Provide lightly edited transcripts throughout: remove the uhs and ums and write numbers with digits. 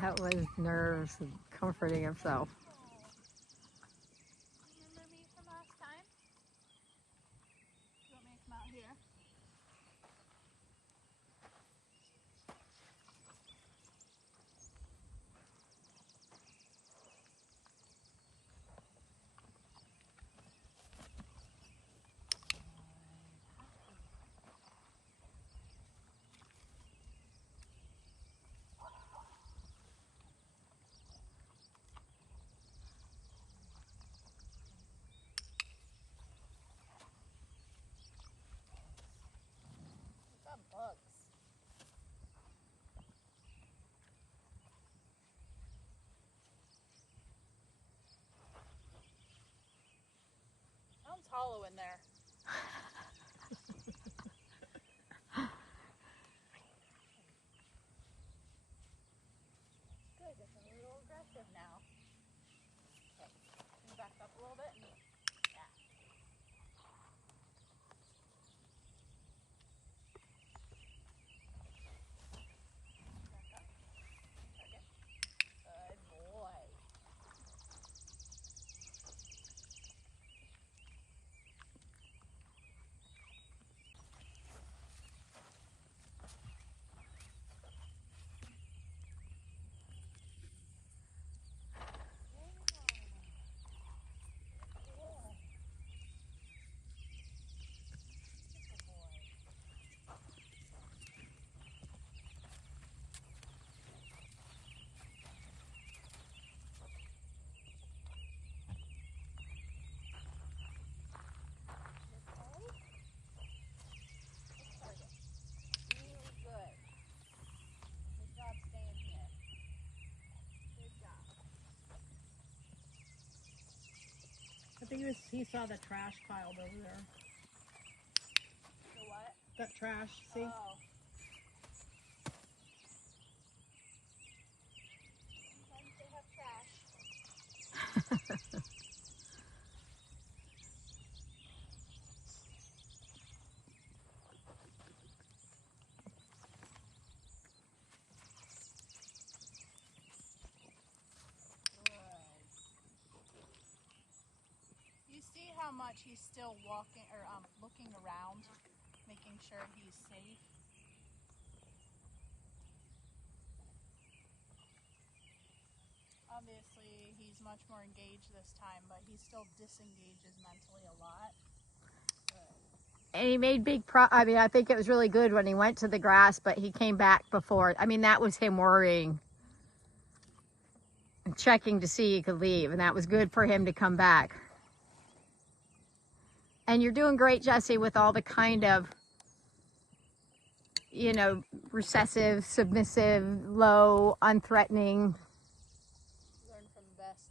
That was nerves and comforting himself. Remember me from last time? You want me to come out here? Got bugs. Sounds hollow in there. Good, it's a little aggressive now. Okay, can you back up a little bit? Yeah. Back up. Target. Good boy. I think he saw the trash piled over there. The what? That trash, see? Oh. Sometimes they have trash. You see how much he's still walking or looking around, making sure he's safe. Obviously, he's much more engaged this time, but he still disengages mentally a lot. And he made I mean, I think it was really good when he went to the grass, but he came back before. I mean, that was him worrying and checking to see he could leave, and that was good for him to come back. And you're doing great, Jesse, with all the kind of, you know, recessive, submissive, low, unthreatening. Learn from the best.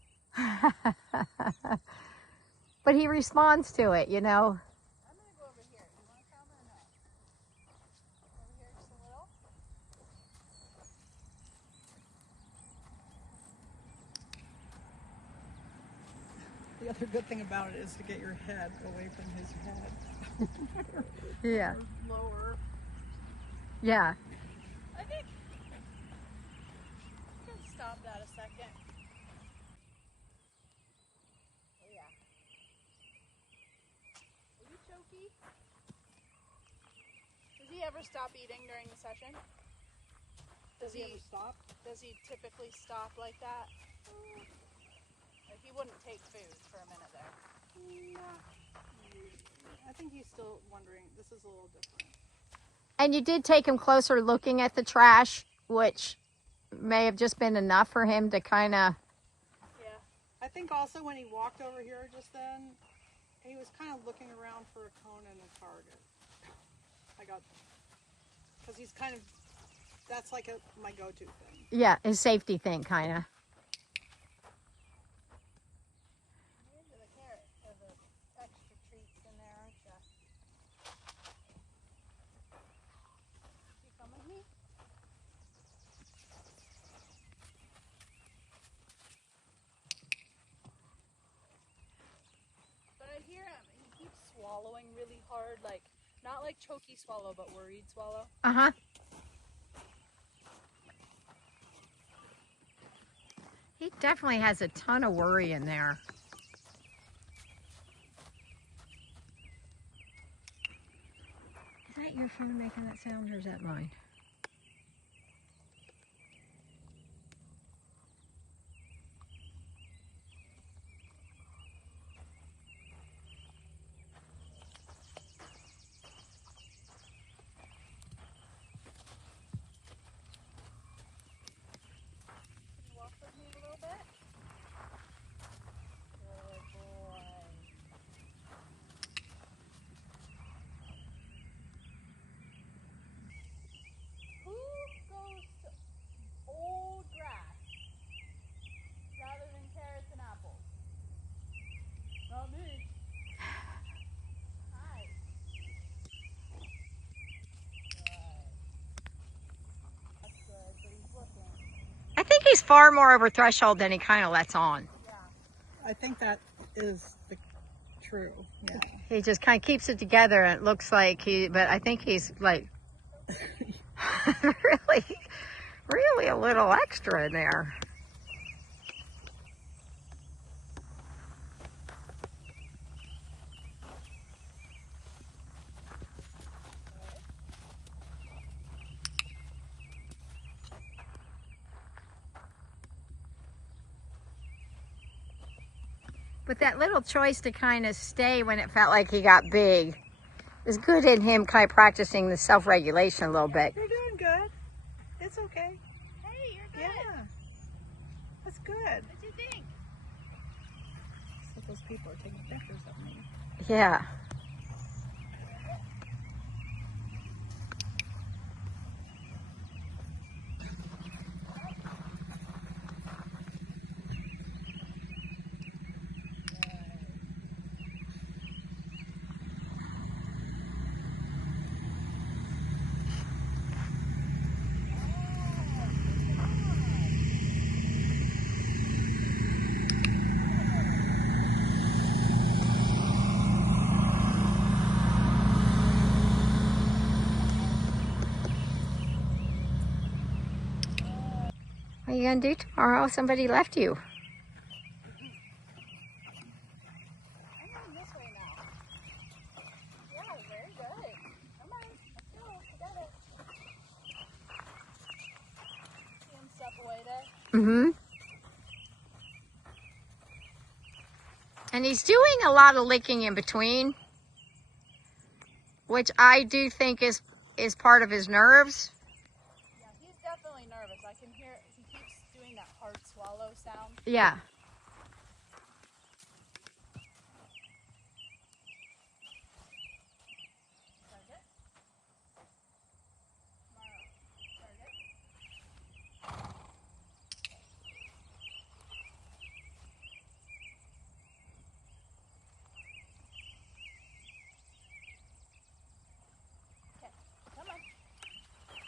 But he responds to it, you know. I'm going to go over here. You want to come or no? Over here just a little? The other good thing about it is to get your head away from his head. Yeah. Or lower. Yeah. I think we can stop that a second. Oh yeah. Are you choky? Does he ever stop eating during the session? Does he ever stop? Does he typically stop like that? Like he wouldn't take food for a minute there. I think he's still wondering. This is a little different. And you did take him closer looking at the trash, which may have just been enough for him to kind of... Yeah. I think also when he walked over here just then, he was kind of looking around for a cone and a target. Because he's kind of, that's like my go-to thing. Yeah, his safety thing, kind of. You're into the carrot, or the extra treats in there, aren't you? You come with me? But I hear him, he keeps swallowing really hard, like, not like choky swallow, but worried swallow. Uh-huh. He definitely has a ton of worry in there. Is that your phone making that sound or is that mine? Can you walk with me a little bit? Good boy. Who goes to old grass rather than carrots and apples? Not me. Hi. Good. That's good, but he's looking. I think he's far more over threshold than he kind of lets on. Yeah. I think that is true. Yeah. He just kind of keeps it together and it looks like but I think he's like really a little extra in there. But that little choice to kind of stay when it felt like he got big is good in him kind of practicing the self-regulation a little bit. You're doing good. It's okay. Hey, you're good. Yeah. That's good. What do you think? So those people are taking pictures of me. Yeah. What are you going to do tomorrow? Somebody left you. I'm going this way now. Yeah, very good. Come on, let's go. We got it. See him step away there? Mm-hmm. And he's doing a lot of licking in between, which I do think is part of his nerves. Yeah, he's definitely nervous. I can hear it. He keeps doing that hard swallow sound. Yeah. Target. Tomorrow. Target. Okay, come on.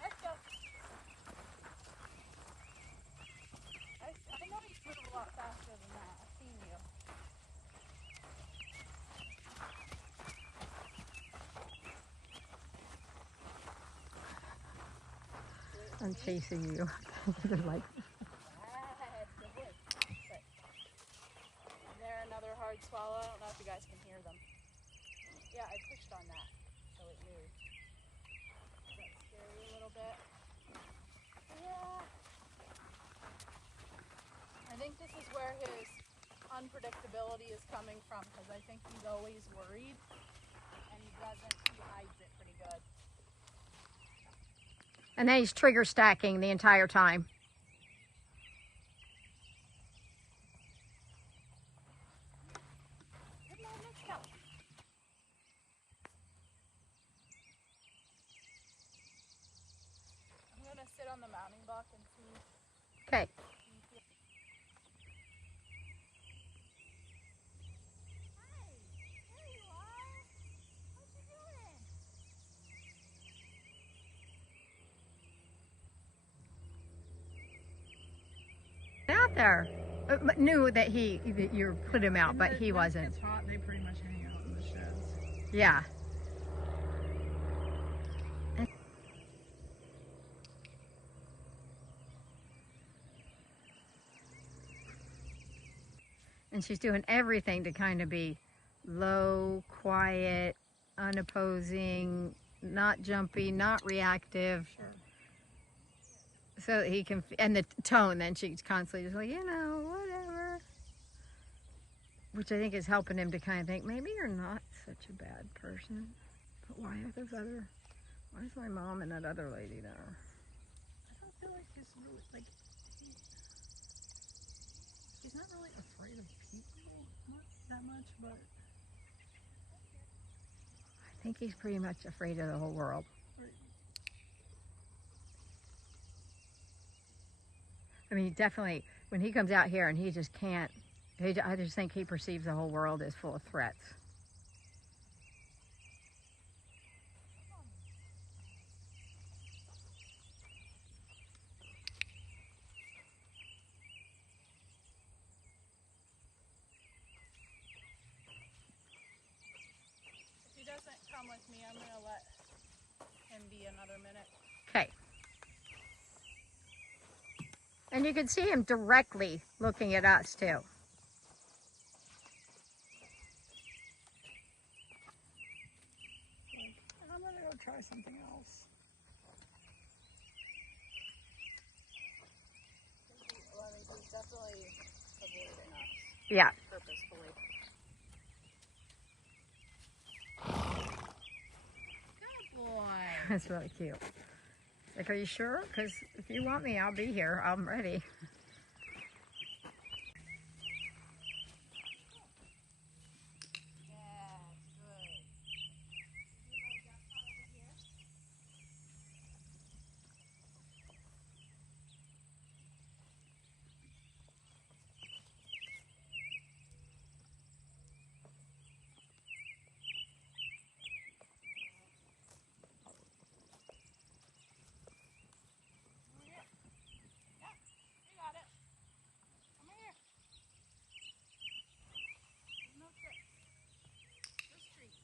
Let's go. I know you move a lot faster than that. I've seen you. I'm chasing you. You're like, Yes, good boy. Good. Is there another hard swallow? I don't know if you guys can hear them. Yeah, I pushed on that, so it moved. Does that scare you a little bit? Yeah. I think this is where his unpredictability is coming from, because I think he's always worried, and he hides it pretty good. and then he's trigger stacking the entire time. Come on, let's go. I'm gonna sit on the mounting block and see. Okay. Hi, there you are. What you doing? Out there. But knew that you put him out, but he When it wasn't. gets hot, they pretty much hang out in the sheds. Yeah. And she's doing everything to kind of be low, quiet, unopposing, not jumpy, not reactive. Sure. So that he can, and the tone, then she's constantly just like, whatever. Which I think is helping him to kind of think, maybe you're not such a bad person. But why is my mom and that other lady there? I don't feel like he's really, like, he's not really afraid of people, not that much, but. I think he's pretty much afraid of the whole world. I mean, definitely, when he comes out here and he just can't, I just think he perceives the whole world as full of threats. If he doesn't come with me, I'm gonna let him be another minute. Okay. And you can see him directly looking at us too. I'm gonna go try something else. Well, I mean, he's definitely avoiding us Yeah. purposefully. Good boy. That's really cute. Like, are you sure? Because if you want me, I'll be here. I'm ready. Yeah, good. You got it. Come here. No tricks. Just treats.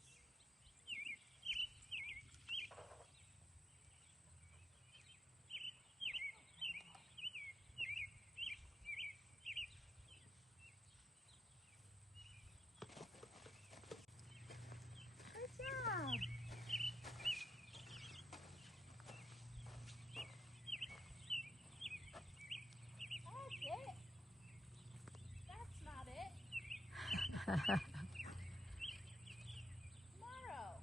Good job. That's it. That's not it. Tomorrow.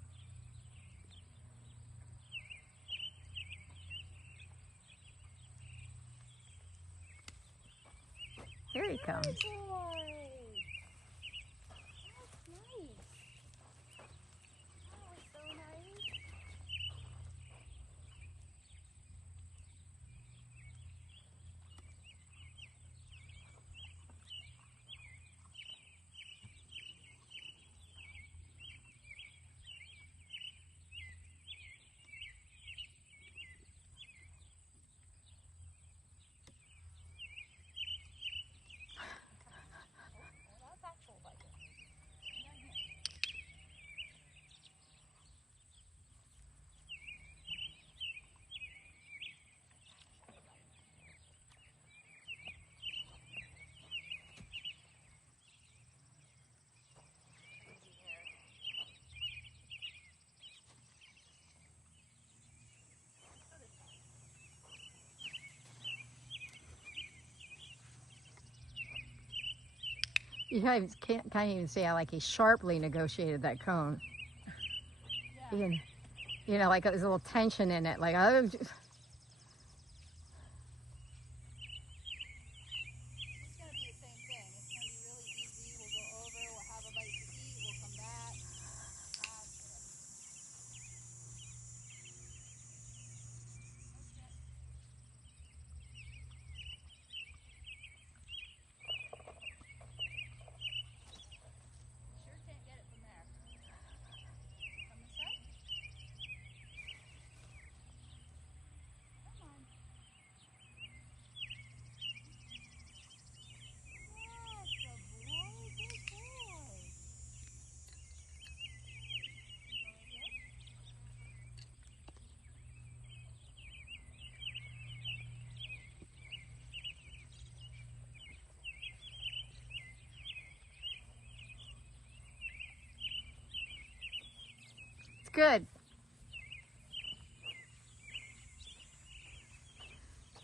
Here he comes. Good boy. That's nice. That was so nice. Well, that's actual like it. Down here. Crazy hair. You can't even see how like he sharply negotiated that cone. Yeah. Like there's a little tension in it. Like, oh, It's gonna be the same thing. It's gonna be really easy. We'll go over, we'll have a bite to eat, we'll come back. That's it. Okay. Sure can't get it from there. Come this way? Good.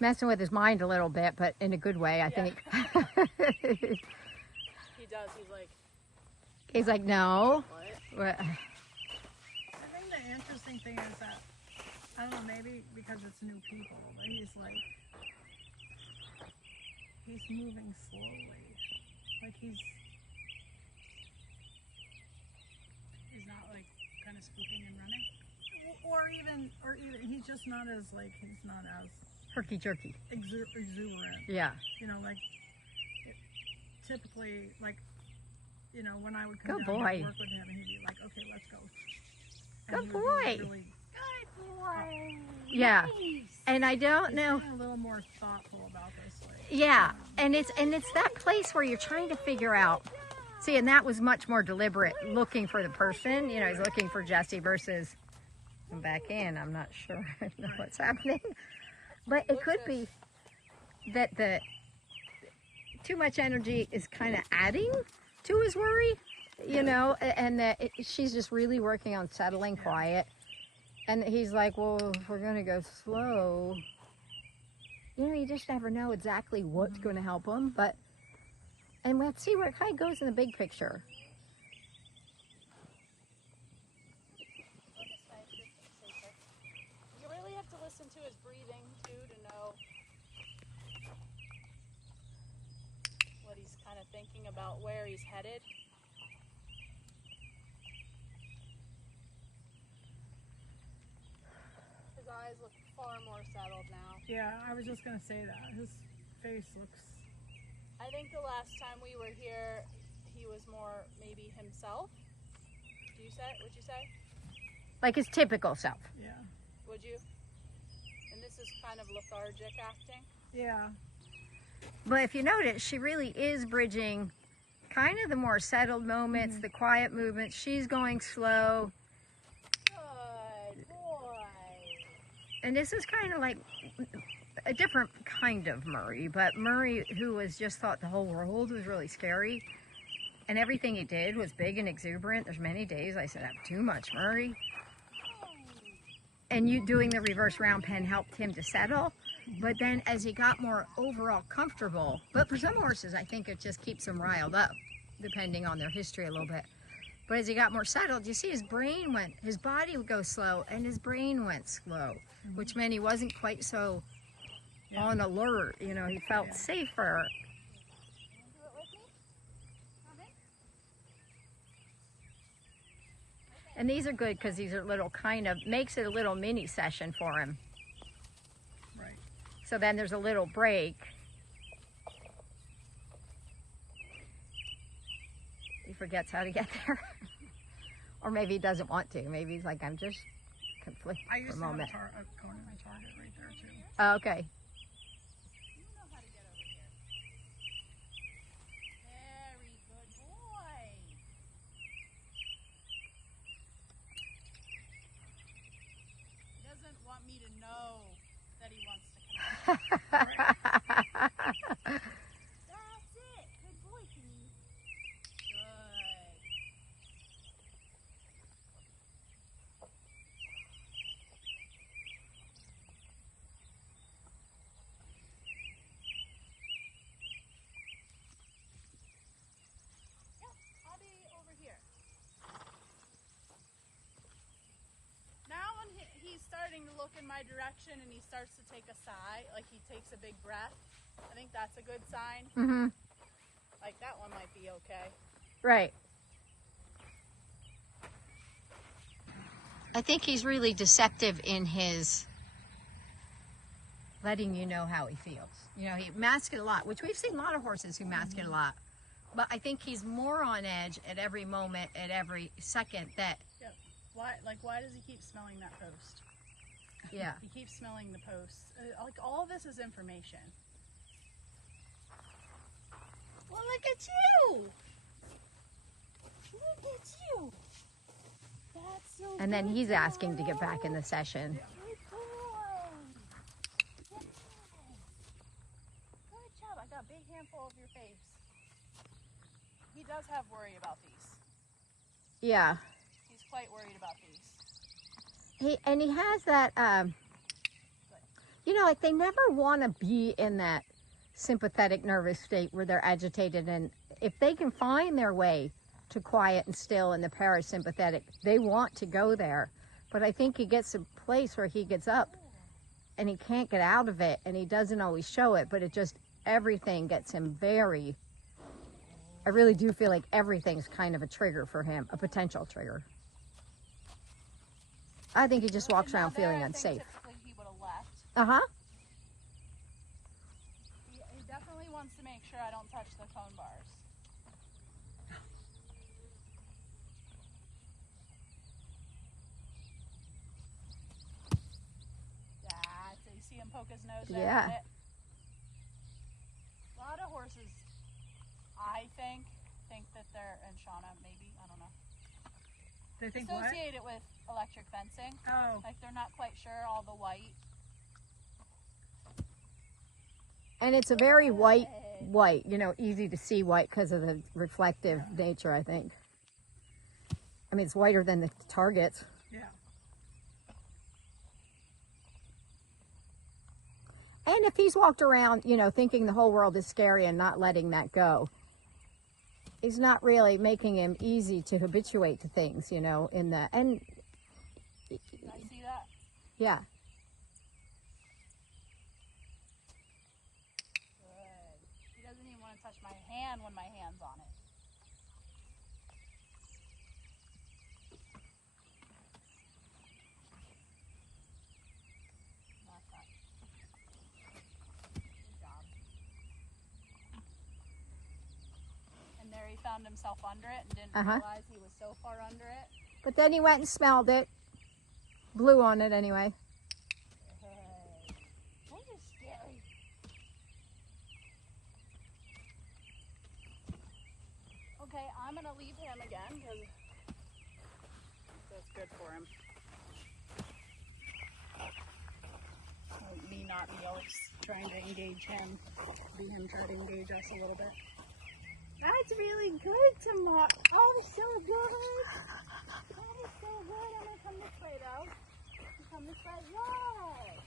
Messing with his mind a little bit, but in a good way, I think. He does. He's like, no. What? I think the interesting thing is that, I don't know, maybe because it's new people, but he's moving slowly. Like he's not like kind of spoofing and running. Or even he's just not as he's not as Herky jerky. exuberant. Yeah. You know, typically, when I would Good come down boy. and work with him, and he'd be like, "Okay, let's go." Good And he would be boy. Really, Good boy. Yeah. Nice. And I don't he's know. getting a little more thoughtful about this. Yeah. And it's that place where you're trying to figure out. See, and that was much more deliberate, looking for the person. You know, he's looking for Jesse versus I'm back in. I'm not sure I know what's happening. But it could be that the too much energy is kind of adding to his worry, you know, and that she's just really working on settling quiet. And he's like, well, if we're going to go slow, you know, you just never know exactly what's going to help him. But, and let's see where it kind of goes in the big picture. You really have to listen to his breathing too to know what he's kind of thinking about, where he's headed. His eyes look far more settled now. Yeah, I was just gonna say that his face looks. I think the last time we were here, he was more maybe himself. Would you say? Like his typical self. Yeah. Would you? And this is kind of lethargic acting. Yeah. But if you notice, she really is bridging kind of the more settled moments, the quiet movements. She's going slow. Good boy. And this is kind of like a different kind of Murray, but Murray who was just thought the whole world was really scary. And everything he did was big and exuberant. There's many days I said, I have too much Murray. And you doing the reverse round pen helped him to settle. But then as he got more overall comfortable, but for some horses, I think it just keeps them riled up, depending on their history a little bit. But as he got more settled, you see his body would go slow and his brain went slow, which meant he wasn't quite so on alert. You know, he felt safer. And these are good because these are little makes it a little mini session for him. Right. So then there's a little break. He forgets how to get there. Or maybe he doesn't want to. Maybe he's like, I'm just conflicted I for used a to have moment. a cone in my target right there too. Oh, okay. You know how to get over here. Very good boy. He doesn't want me to know that he wants to come out. That's it. Good boy, Kenny. Good. Yep, I'll be over here. Now when he's starting to look in my direction and he starts to take a sigh, like he takes a big breath, I think that's a good sign. Mm-hmm. Like that one might be okay. Right. I think he's really deceptive in his letting you know how he feels. You know, he masks it a lot, which we've seen a lot of horses who mask it a lot. But I think he's more on edge at every moment, at every second that, Why does he keep smelling that post? yeah. He keeps smelling the post. Like all this is information. Well, look at you! Look at you! That's so And then good he's asking to boy. get back in the session. Good boy! Good. Good job. I got a big handful of your face. He does have worry about these. Yeah. He's quite worried about these. he has that, you know, like they never want to be in that sympathetic nervous state where they're agitated, and if they can find their way to quiet and still in the parasympathetic, they want to go there. But I think he gets a place where he gets up and he can't get out of it, and he doesn't always show it, but it just, everything gets him very, I really do feel like everything's kind of a trigger for him, a potential trigger. I think he just walks around feeling unsafe. Typically he would have left. Uh-huh. He definitely wants to make sure I don't touch the cone bars. Yeah, so you see him poke his nose there Yeah. at it? A lot of horses, I think that they're, and Shauna maybe, I don't know, They think what? associate it with electric fencing. Oh, Like they're not quite sure all the white. And it's a very white, you know, easy to see white because of the reflective nature, I think. I mean, it's whiter than the targets. yeah. And if he's walked around, you know, thinking the whole world is scary and not letting that go, he's not really making him easy to habituate to things, you know, in the, and I see that. yeah. Good. He doesn't even want to touch my hand when my hand's on it. Not that. Good job. And there he found himself under it and didn't realize he was so far under it. But then he went and smelled it, blew on it anyway. Good. Those are scary. Okay, I'm gonna leave him again because that's good for him. Like me not be always trying to engage him, be him try to engage us a little bit. That's really good, Tamar. Oh, so good. That is so good. I'm gonna come this way though. Come this way. Yay!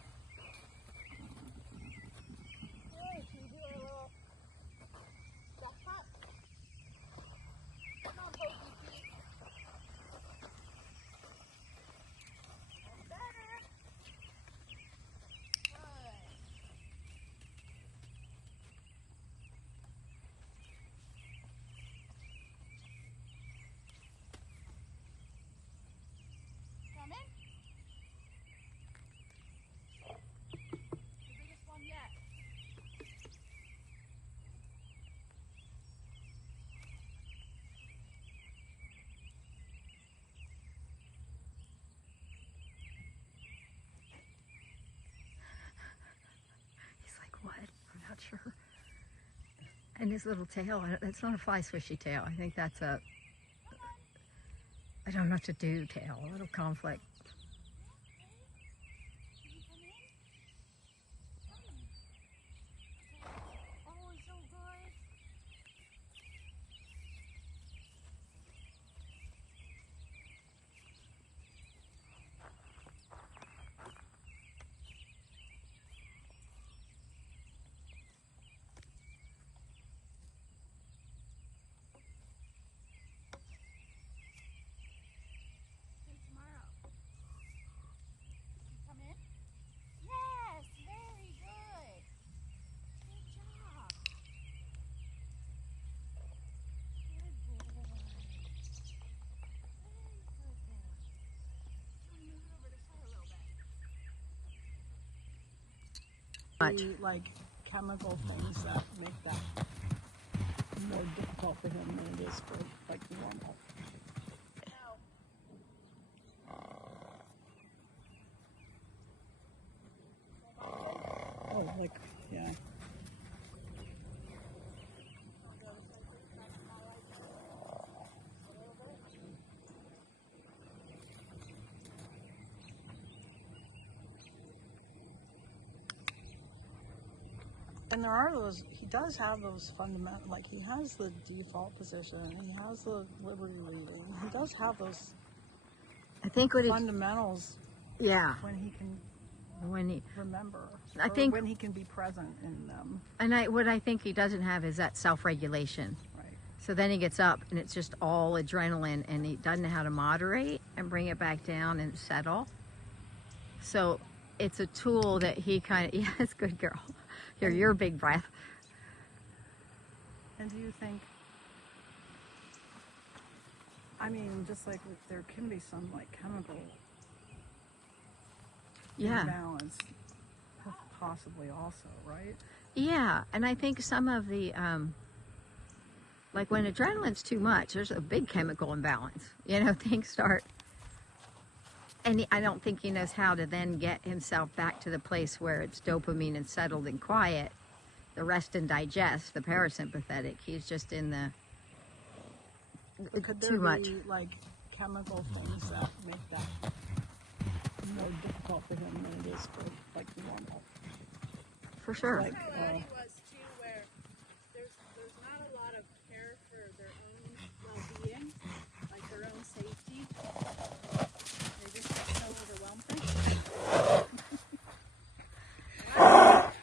Hey, should we do a little jackpot? Come on, Pokey Pete. That's better. Good. Come in. The biggest one yet. He's like, what? I'm not sure. And his little tail, that's not a fly swishy tail. I think that's a, I don't know what to do tail, a little conflict. Oh, it's so good. See you tomorrow. You come in? Yes, very good. Good job. Good boy. Very good boy. I'm gonna move it over this way a little bit. Much. The, like chemical things that make that more difficult for him than it is for like normal. No. Oh, like yeah. And there are those, he does have those fundamental, like he has the default position, he has the liberty reading, he does have those I think what he, fundamentals Yeah. when he can When he, remember. I or think- when he can be present in them. and what I think he doesn't have is that self-regulation. Right. So then he gets up and it's just all adrenaline, and he doesn't know how to moderate and bring it back down and settle. So it's a tool that he kind of, yes, good girl. Here, your big breath. And do you think, I mean, just like there can be some like chemical Yeah. imbalance possibly also, right? Yeah, and I think some of the, like when adrenaline's too much, there's a big chemical imbalance. You know, things start, and I don't think he knows how to then get himself back to the place where it's dopamine and settled and quiet, the rest and digest, the parasympathetic. He's just in the, Could there too much. be like chemical things that make that more difficult for him than it is for like normal? For sure. Like, How Eddie was too, where there's not a lot of care for their own well-being, like their own safety. They just get so overwhelmed.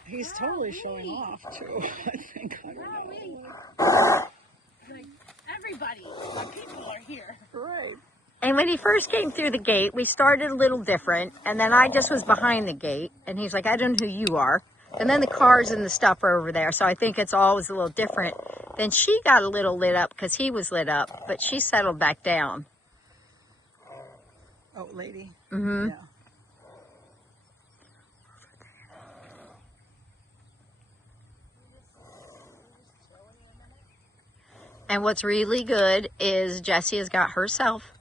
he's totally showing off too. I think. I don't know. Like everybody, my people are here. Right. And when he first came through the gate, we started a little different, and then I just was behind the gate, and he's like, I don't know who you are. And then the cars and the stuff are over there, so I think it's always a little different. Then she got a little lit up because he was lit up, but she settled back down. Oh, lady. Mm-hmm. Yeah. And what's really good is Jessie has got herself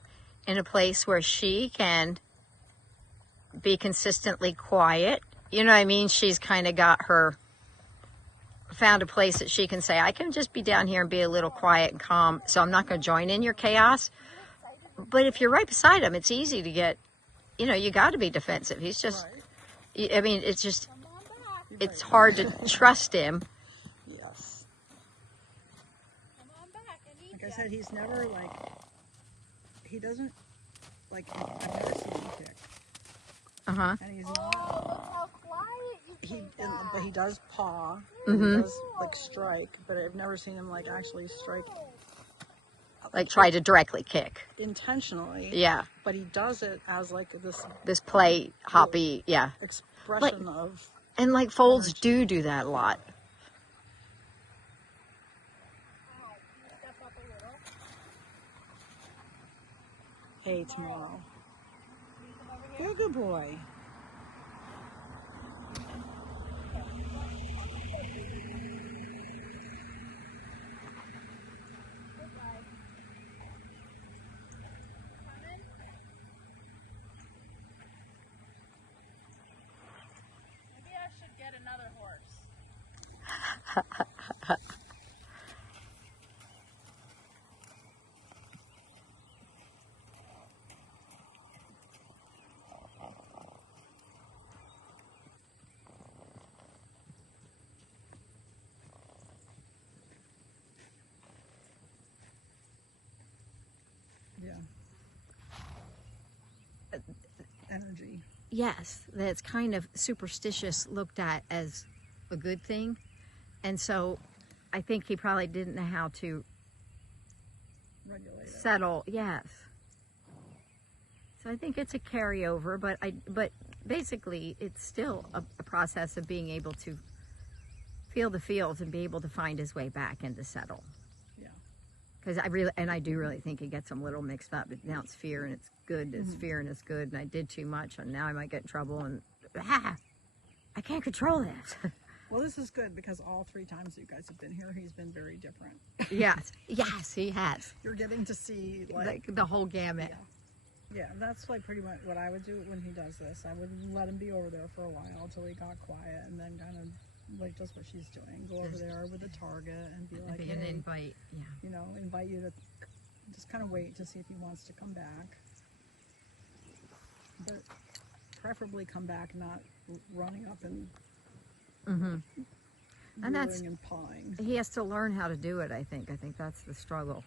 in a place where she can be consistently quiet. You know what I mean? She's kind of got her, found a place that she can say, I can just be down here and be a little quiet and calm, so I'm not going to join in your chaos. But if you're right beside him, it's easy to get, you know, you got to be defensive. He's just, Right. I mean, it's just, Come on back. it's hard to trust him. Yes. Come on back. I need Like I ya. said, he's never like, he doesn't, like, I've never seen him kick. Uh-huh. And he's Oh, not, look how quiet you he, came but back. he does paw, Mhm. he does like strike, but I've never seen him like actually strike Like try to directly kick. intentionally. Yeah. But he does it as like this This play hoppy, yeah. expression of, And like folds do that a lot. Ow, can you step up a little? hey, tomorrow. Can you come over here? You're a good boy. Maybe I should get another horse. Yeah. Energy. Yes, that's kind of superstitious looked at as a good thing. And so I think he probably didn't know how to Regulate it. settle. Yes. So I think it's a carryover, but basically it's still a process of being able to feel the feels and be able to find his way back and to settle. Yeah. Because I do really think it gets him a little mixed up. Now it's fear and it's good. It's fear and it's good. And I did too much, and now I might get in trouble. And I can't control this. Well, this is good because all 3 times you guys have been here, he's been very different. Yes, he has. You're getting to see Like the whole gamut. yeah, that's like pretty much what I would do when he does this. I would let him be over there for a while until he got quiet, and then kind of like just what she's doing. Go over there with a target and be like, Be an hey, invite. Yeah. you know, invite you to just kind of wait to see if he wants to come back. But preferably come back, not running up and Mm-hmm. And that's- rearing and pawing. He has to learn how to do it. I think that's the struggle.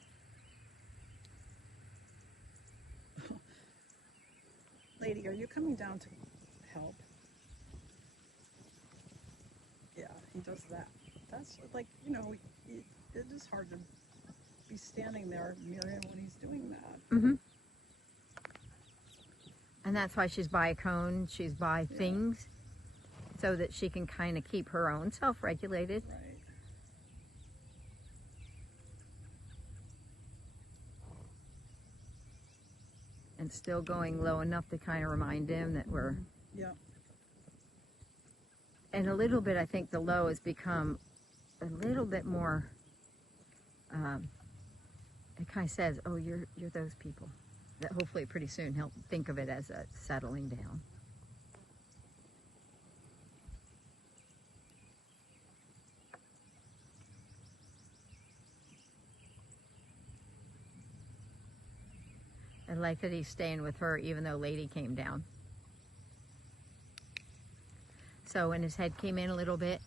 Lady, are you coming down to help? Yeah, he does that. That's like, you know, it is hard to be standing there mirroring when he's doing that. Mm-hmm. And that's why she's by a cone, she's by things, so that she can kind of keep her own self regulated. Right. And still going low enough to kind of remind him that we're. Yeah. And a little bit, I think the low has become a little bit more. It kind of says, "Oh, you're those people." That hopefully pretty soon he'll think of it as a settling down. I like that he's staying with her even though Lady came down. So when his head came in a little bit,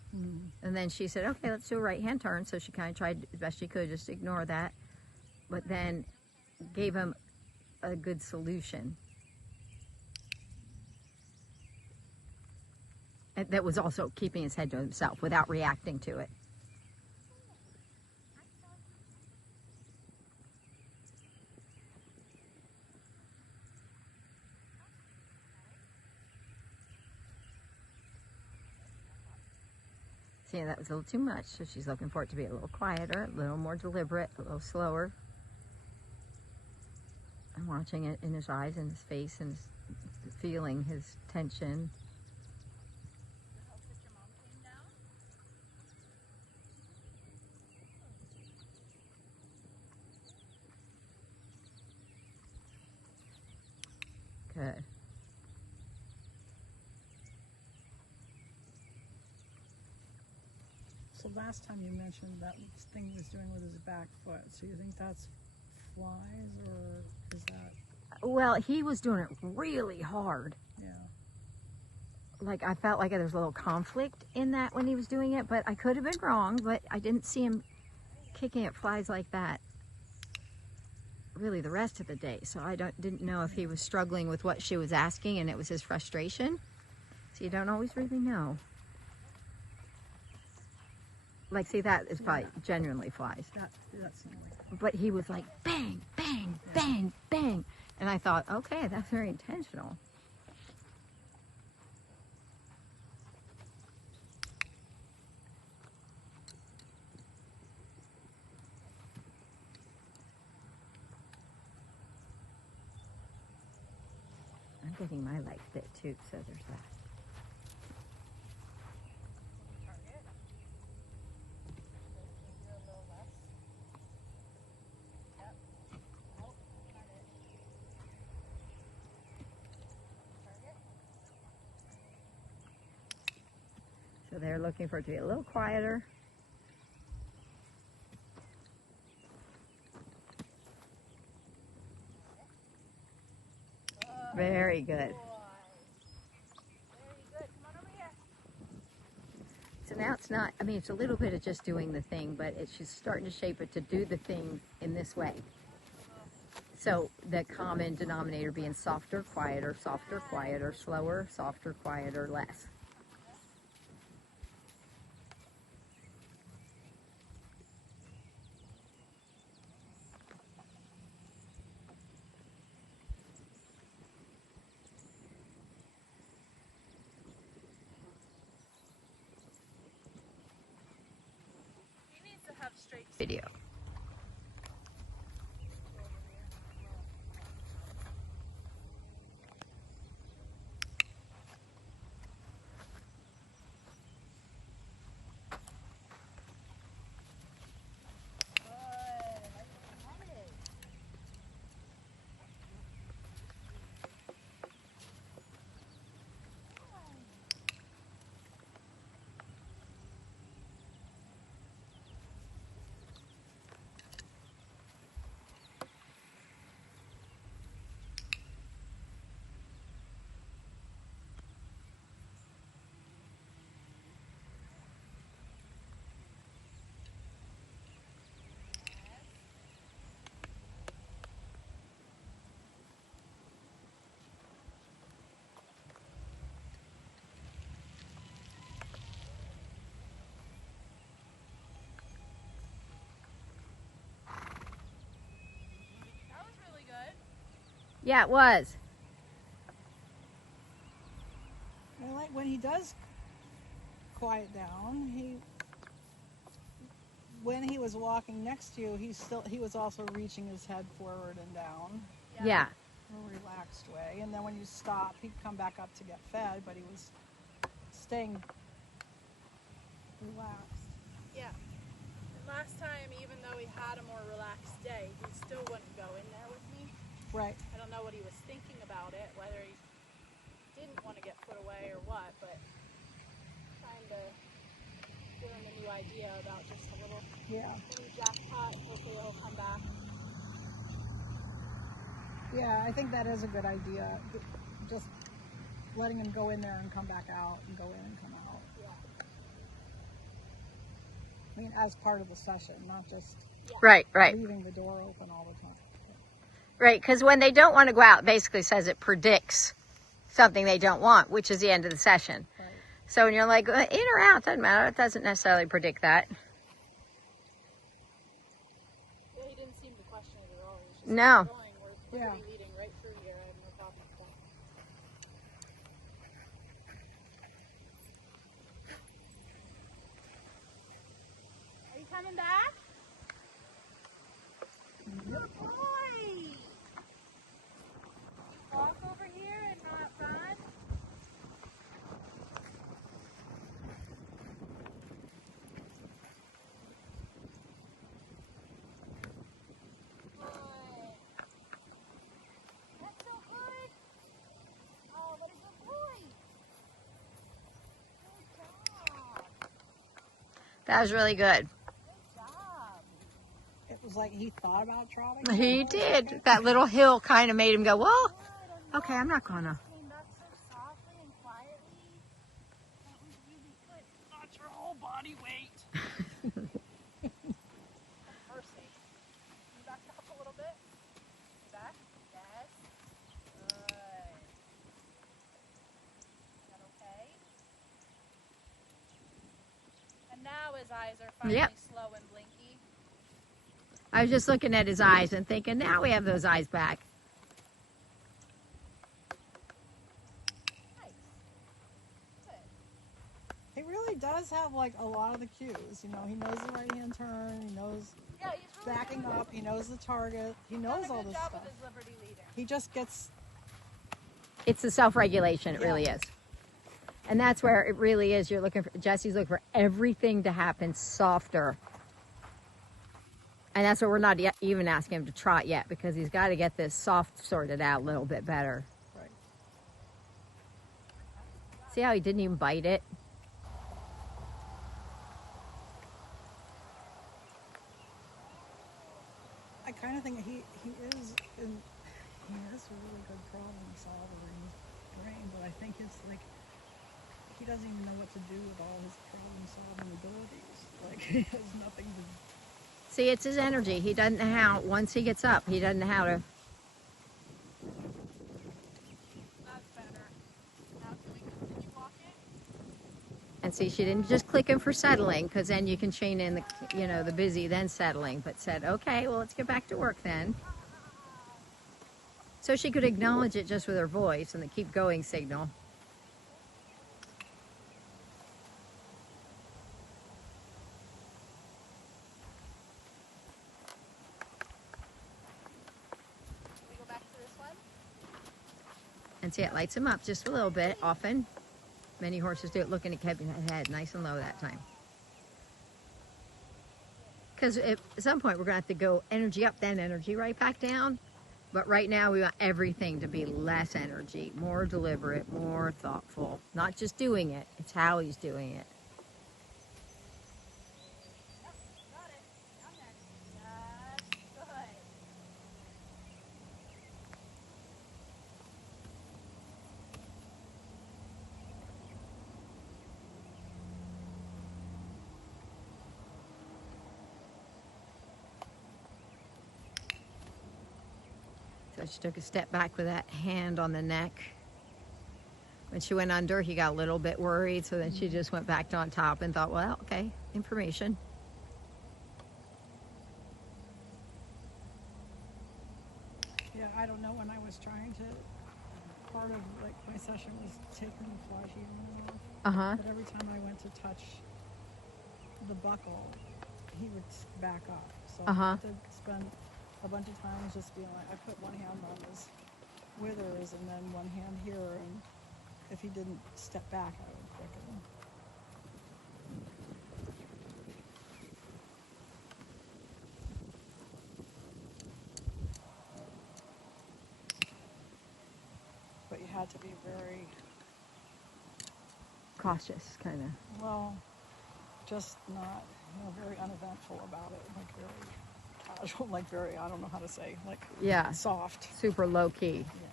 and then she said, okay, let's do a right hand turn. So she kind of tried as best she could just ignore that, but then gave him a good solution. And that was also keeping his head to himself without reacting to it. See, that was a little too much, so she's looking for it to be a little quieter, a little more deliberate, a little slower. I'm watching it in his eyes and his face and feeling his tension. Help that your mom came down? Good. So last time you mentioned that thing he was doing with his back foot. So you think that's flies, or is that? Well, he was doing it really hard. Yeah. Like, I felt like there was a little conflict in that when he was doing it, but I could have been wrong, but I didn't see him kicking at flies like that really the rest of the day. So I didn't know if he was struggling with what she was asking and it was his frustration. So you don't always really know. Like, see, that is probably genuinely flies. That seemed like. But he was like, bang, bang, bang, bang. And I thought, okay, that's very intentional. I'm getting my light fit too, so there's that. Target. Maybe a little less. Yep. Nope. Target. Target. So they're looking for it to be a little quieter. Very good. Very good. Come on over here. So now it's not, I mean, it's a little bit of just doing the thing, but it's just starting to shape it to do the thing in this way. So the common denominator being softer, quieter, slower, softer, quieter, less. He needs to have straight Video. Yeah, it was. I like when he does quiet down. When he was walking next to you, he was also reaching his head forward and down Yeah. in a relaxed way. And then when you stop, he'd come back up to get fed, but he was staying relaxed. Yeah. And last time, even though he had a more relaxed day, he still wouldn't go in there with me. Right. I don't know what he was thinking about it, whether he didn't want to get put away or what, but trying to give him a new idea about just a little mini jackpot. Hopefully he'll come back. Yeah, I think that is a good idea. Just letting him go in there and come back out and go in and come out. Yeah. I mean, as part of the session, not just Right. leaving the door open all the time. Right, because when they don't want to go out, it basically says it predicts something they don't want, which is the end of the session. Right. So when you're like, in or out, doesn't matter. It doesn't necessarily predict that. Yeah, he didn't seem to question it at all. He was just No. going. We're going to be leading right through here. I have no problem with that. Are you coming back? Good boy! Walk over here and not run. Good. That's so good. Oh, what a good boy. Good job. That was really good. Good job. It was like he thought about trotting. He did. That little hill kind of made him go, well, Yeah, I don't know. okay, I'm not gonna. Came back so softly and quietly. That was really good. Not your whole body weight. Mercy. Can you back up a little bit? Back? Yes. Good. Is that okay? And now his eyes are finally Yep. slow and blinky. I was just looking at his eyes and thinking, now we have those eyes back. Nice. Good. He really does have like a lot of the cues. You know, he knows the right hand turn. He knows Yeah, he's really backing doing up. He knows the target. He done knows a all good this job stuff. with his Liberty leader. He just gets It's the self-regulation. It really Yeah. is. And that's where it really is. You're looking for, Jesse's looking for everything to happen softer. And that's what we're not even asking him to trot yet, because he's got to get this soft sorted out a little bit better. right. See how he didn't even bite it? I kind of think he is a really good problem solver in his brain, but I think it's like he doesn't even know what to do with all his problem solving abilities. Like he has nothing to. See, it's his energy. He doesn't know how, once he gets up, he doesn't know how to. That's better. Now can we continue walking? And see, she didn't just click him for settling, because then you can chain in the, the busy, then settling, but said, okay, well, let's get back to work then. So she could acknowledge it just with her voice and the keep going signal. Can we go back to this one? And see, it lights him up just a little bit, often. Many horses do it looking at Kevin's head, nice and low that time. Because at some point, we're going to have to go energy up, then energy right back down. But right now, we want everything to be less energy, more deliberate, more thoughtful. Not just doing it, it's how he's doing it. Got it. Down there. That's good. So she took a step back with that hand on the neck. When she went under, he got a little bit worried, so then she just went back on top and thought, well, okay, information. Yeah, I don't know when I would was trying to, part of like my session was taking the fly sheathing off. Uh-huh. But every time I went to touch the buckle, he would back up. So I had to spend a bunch of times just being like, I put one hand on his withers and then one hand here, and if he didn't step back, I would quicken. But you had to be very, Cautious, kind of. well, just not, very uneventful about it, like very casual, like very, I don't know how to say, like Yeah. soft. Super low key. Yeah.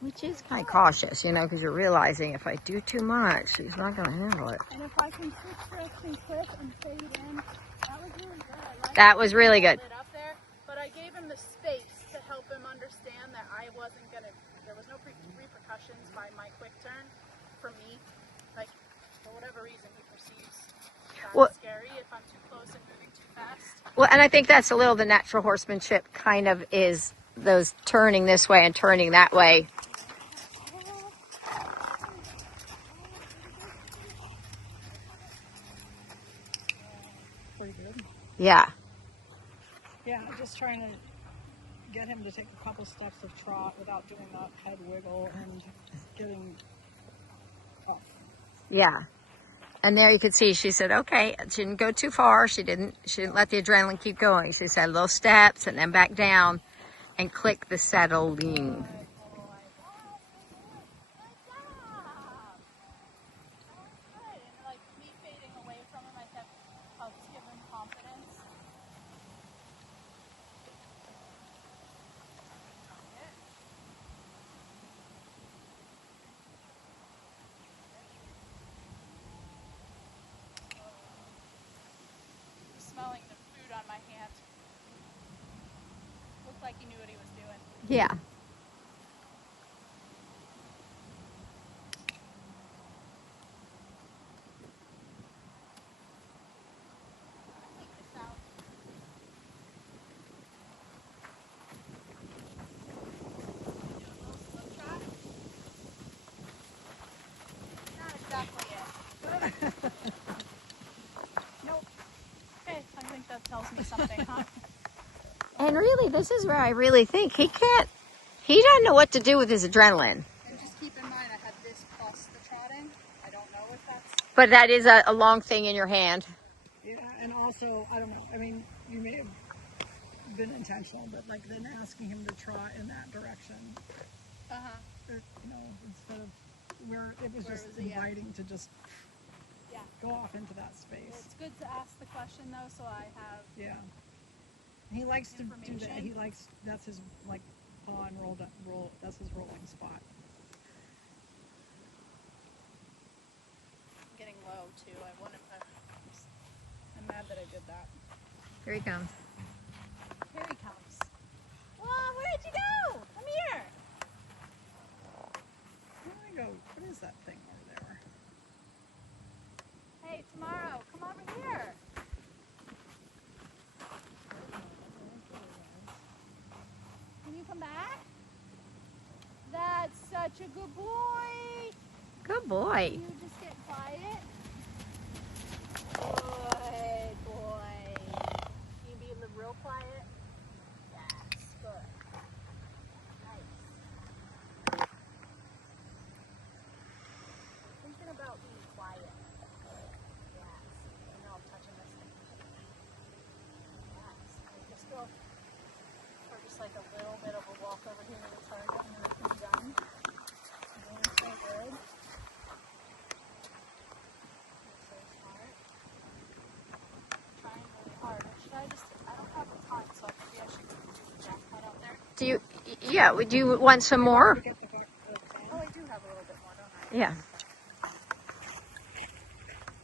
Which is kind of cautious, because you're realizing if I do too much, she's not going to handle it. And if I can switch directions quick and fade in, that was really good. I liked That was really good. it up there, but I gave him the space to help him understand that I wasn't gonna. There was no repercussions by my quick turn for me. Like for whatever reason, he perceives that's scary if I'm too close and moving too fast. Well, and I think that's a little the natural horsemanship kind of is those turning this way and turning that way. Pretty good. Yeah. Yeah, just trying to get him to take a couple steps of trot without doing that head wiggle and getting off. Yeah. And there you could see she said, okay, she didn't go too far. She didn't let the adrenaline keep going. She said little steps and then back down and click the settling. Like me fading away from him, I kept helps give him confidence. Smelling the food on my hand. Looked like he knew what he was doing. Yeah. Not exactly it. Nope. Okay, I think that tells me something, huh? And really, this is where I really think he doesn't know what to do with his adrenaline. And just keep in mind, I had this plus the trotting. I don't know if that's... But that is a long thing in your hand. Yeah, and also, I don't know, I mean, you may have been intentional, but like then asking him to trot in that direction, instead of where it was just inviting to just go off into that space. Well, it's good to ask the question, though, so I have... Yeah. He likes to do that. He likes, that's his, like, paw and roll, that's his rolling spot. I'm getting low, too. I'm mad that I did that. Here he comes. Here he comes. Whoa, where'd you go? Come here. Where do I go? What is that thing over there? Hey, tomorrow, come over here. Can you come back? That's such a good boy. Good boy. You just get quiet. Good boy. Can you be real quiet? Yes, good. Nice. Thinking about being quiet. Yes. I know I'm touching this thing. Yes. Just go for just like a little bit of a walk over here to the target and then I can be done. Doing so good. So smart. Trying really hard. I don't have a ton, so maybe I should do the jackpot out there. Would you want some more? Oh, I do have a little bit more, don't I? Yeah.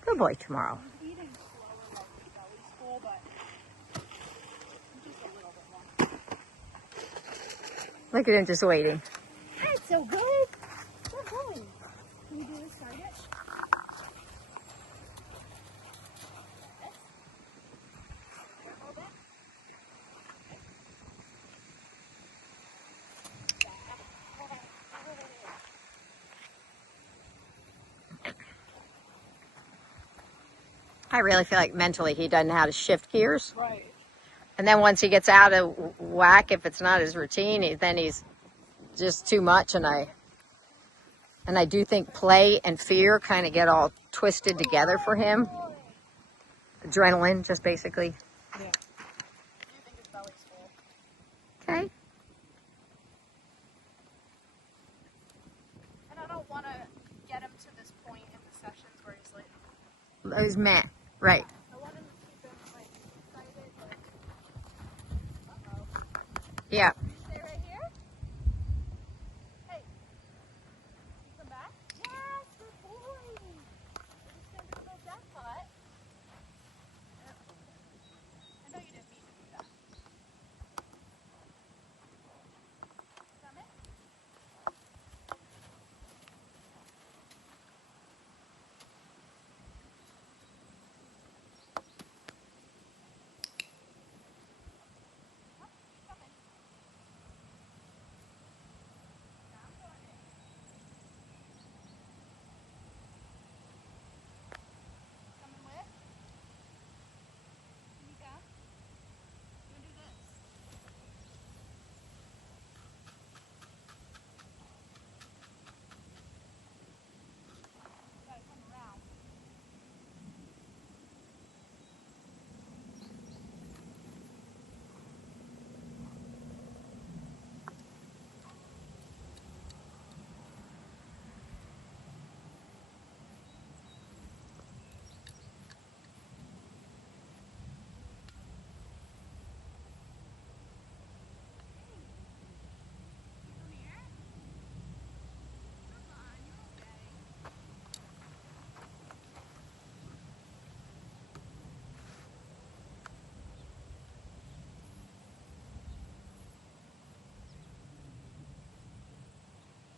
Good boy tomorrow. I'm eating slower, like the belly's full, but just a little bit more. Look at him just waiting. That's so good. Good boy. Can we do this target? I really feel like mentally he doesn't know how to shift gears. Right. And then once he gets out of whack, if it's not his routine, then he's just too much. And I do think play and fear kind of get all twisted together for him. Adrenaline, just basically. Yeah. I do think his belly's full. Okay. And I don't want to get him to this point in the sessions where he's like, Those meh. Right. I want him to keep him like excited, but uh-oh. Yeah. Stay right here. Hey, you come back? Yes, good boy. We're just gonna do a little jackpot. I know you didn't mean to do that. Come in. Coming with? Can you come? You wanna do this? You gotta come around. Come here. Come on, you're okay.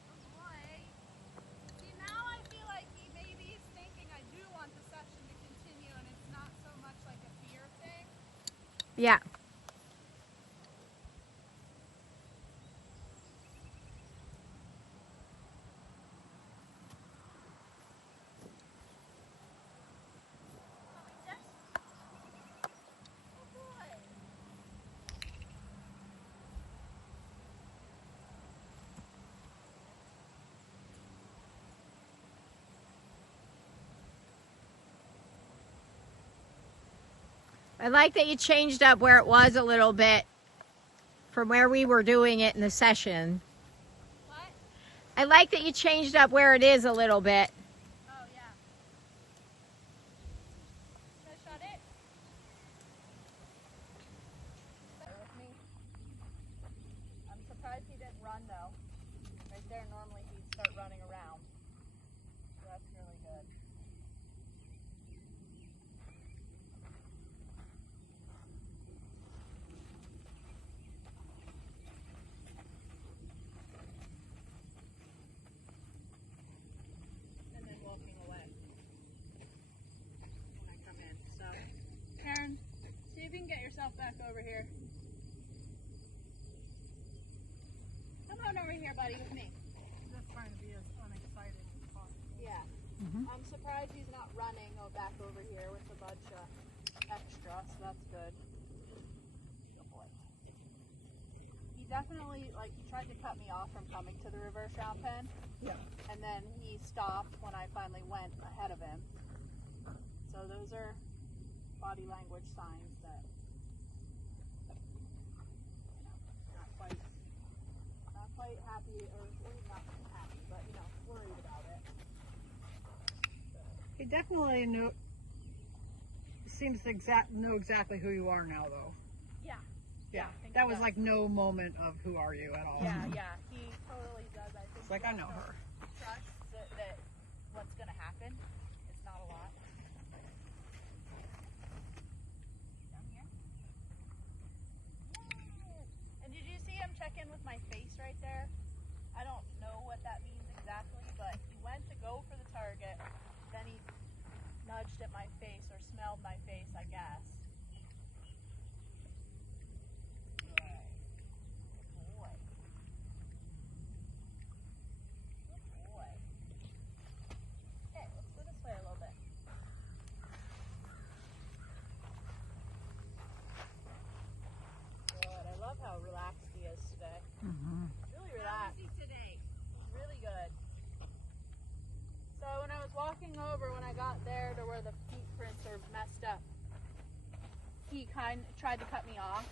Good boy. See, now I feel like he maybe is thinking I do want the session to continue and it's not so much like a fear thing. Yeah. Good boy. I like that you changed up where it was a little bit from where we were doing it in the session. What? I like that you changed up where it is a little bit. Oh, yeah. Should I shut it? Bear with me. I'm surprised he didn't run though. Right there, normally he'd start running around. So that's really good. And then walking away when I come in. So, Karen, see if you can get yourself back over here. Come on over here, buddy, with me. Just trying to be as unexcited as possible. Yeah. Mhm. I'm surprised he's not running back over here with a bunch of extra, so that's good. Good boy. He definitely, like, he tried to cut me off from coming to the reverse round pen, Yeah. and then he stopped when I finally went ahead of him. So those are body language signs that, you know, not quite happy, or not happy, but, you know, worried about it. He definitely seems to know exactly who you are now, though. Yeah. Yeah. I think That he was does. like no moment of who are you at all. Yeah, yeah, he totally does. I think It's like, he I know also her. trusts that what's going to happen is not a lot. Down here. Yes. And did you see him check in with my face right there? I don't know what that means exactly, but he went to go for the target, then he nudged at my face or smelled my face, I guess. Good boy. Good boy. Okay, let's go this way a little bit. he tried to cut me off.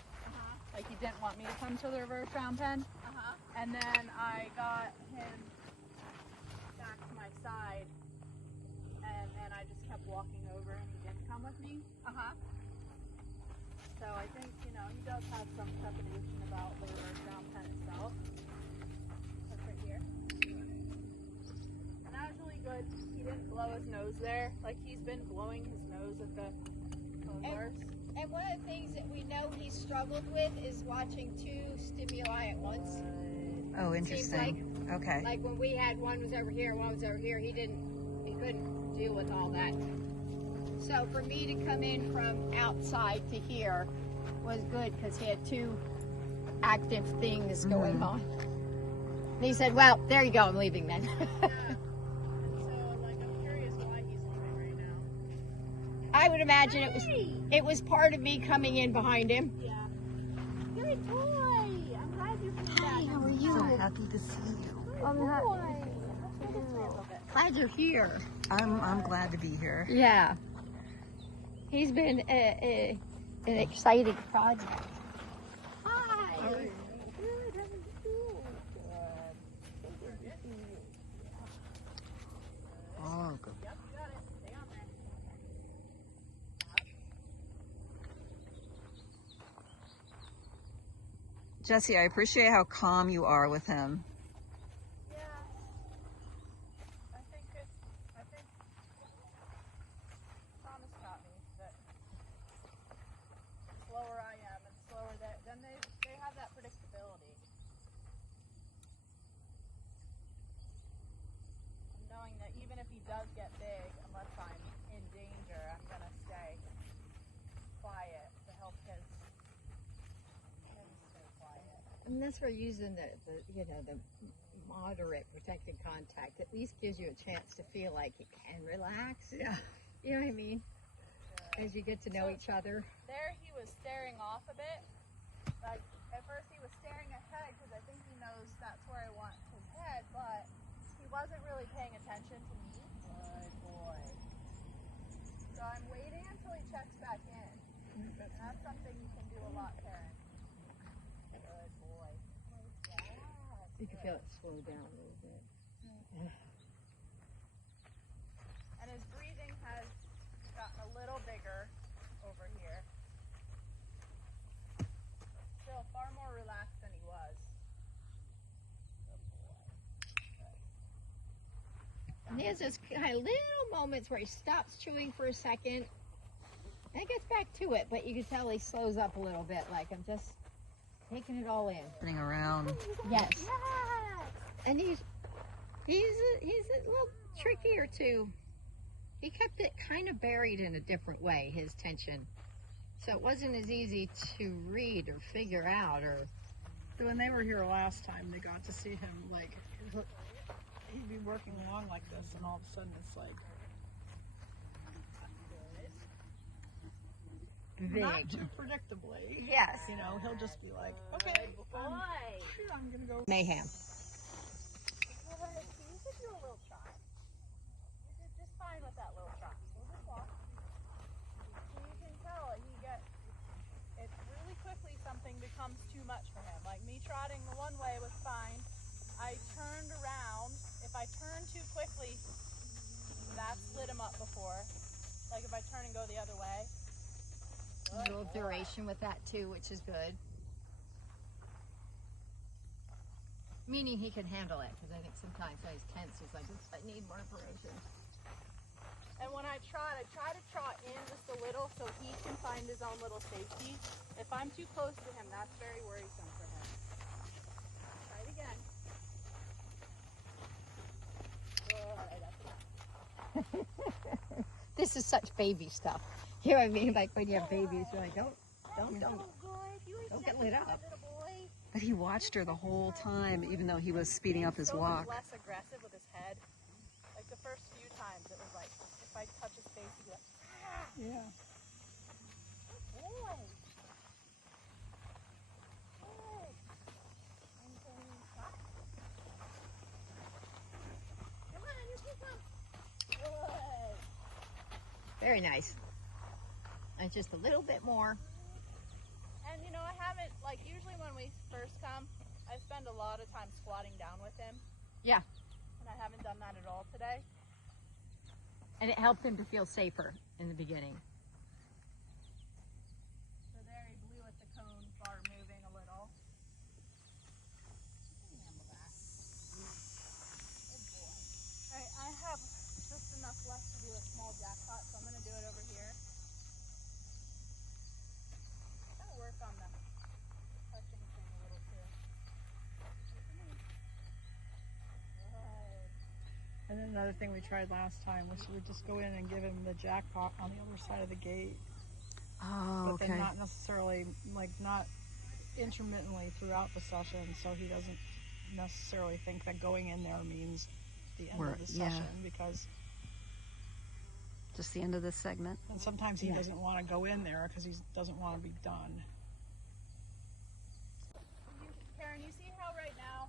Like he didn't want me to come to the reverse round pen. And then I got him back to my side, and I just kept walking over, and he didn't come with me. So I think, you know, he does have some trepidation about the reverse round pen itself. That's right here. And that was really good. He didn't blow his nose there. Like he's been blowing his nose at the reverse. And one of the things that we know he struggled with is watching 2 stimuli at once. Oh, interesting. Okay. Like when we had one was over here, one was over here, he couldn't deal with all that. So for me to come in from outside to here was good because he had 2 active things going on. And he said, well, there you go, I'm leaving then. Yeah. So, like, I'm curious why he's leaving right now. I would imagine it was part of me coming in behind him. Yeah. Good boy. I'm glad you came back. How are you? So happy to see you. I'm not, glad you're here. I'm glad to be here. Yeah. He's been an exciting project. Hi. How are you? Good, how are you? Oh, good. Yep, you got it. Stay on there. Jesse, I appreciate how calm you are with him. Yeah. I think Thomas taught me that the slower I am and slower then they have that predictability. And knowing that even if he does get big, unless I'm in danger, I'm gonna stay quiet to help him stay quiet. And that's where using the moderate protected contact at least gives you a chance to feel like you can relax. Yeah. You know what I mean? As you get to know each other. There he was staring off a bit. Like, at first he was staring ahead because I think he knows that's where I want his head, but he wasn't really paying attention to me. Good boy. So I'm waiting until he checks back in. And that's something you can do a lot, Karen. Good boy. You can feel it slow down a little bit. And his breathing has gotten a little bigger over here. Still far more relaxed than he was. Good boy. And he has those kind of little moments where he stops chewing for a second and gets back to it, but you can tell he slows up a little bit, like I'm just taking it all in. Spinning around. Yes. And he's a little trickier too. He kept it kind of buried in a different way, his tension. So it wasn't as easy to read or figure out or... So when they were here last time, they got to see him, like, he'd be working along like this, and all of a sudden it's like... Not too predictably. Yes. You know, he'll just be like, okay, I'm gonna go. Mayhem. You should do a little trot. You did just fine with that little trot. We'll just walk. And you can tell it really quickly something becomes too much for him. Like me trotting the one way was fine. I turned around. If I turn too quickly, that's lit him up before. Like if I turn and go the other way. A little duration with that too, which is good. Meaning he can handle it, because I think sometimes when he's tense, he's like, I need more duration. And when I try to trot in just a little so he can find his own little safety. If I'm too close to him, that's very worrisome for him. Try it again. Good, that's enough. This is such baby stuff. You know what I mean? Like when you have babies, you're like, don't get lit up. But he watched her the whole time, even though he was speeding up his So walk. less aggressive with his head. Like the first few times, it was like if I touch his face, he'd be like, ah! Yeah. Good boy. Good. And then stop. Come on, you keep up. Good. Very nice. And just a little bit more. And you know, I haven't, like, usually when we first come, I spend a lot of time squatting down with him. Yeah. And I haven't done that at all today. And it helped him to feel safer in the beginning. So there he blew at the cone bar moving a little. You can handle that. Good boy. Alright, I have just enough left to do a small jackpot, so I'm going to do it over here. Gotta work on the touching thing a little too. Good. And then another thing we tried last time was we would just go in and give him the jackpot on the other side of the gate. Oh, But then not necessarily, like not intermittently throughout the session, so he doesn't necessarily think that going in there means the end of the session, because Just the end of this segment. and sometimes he doesn't want to go in there because he doesn't want to be done. Karen, you see how right now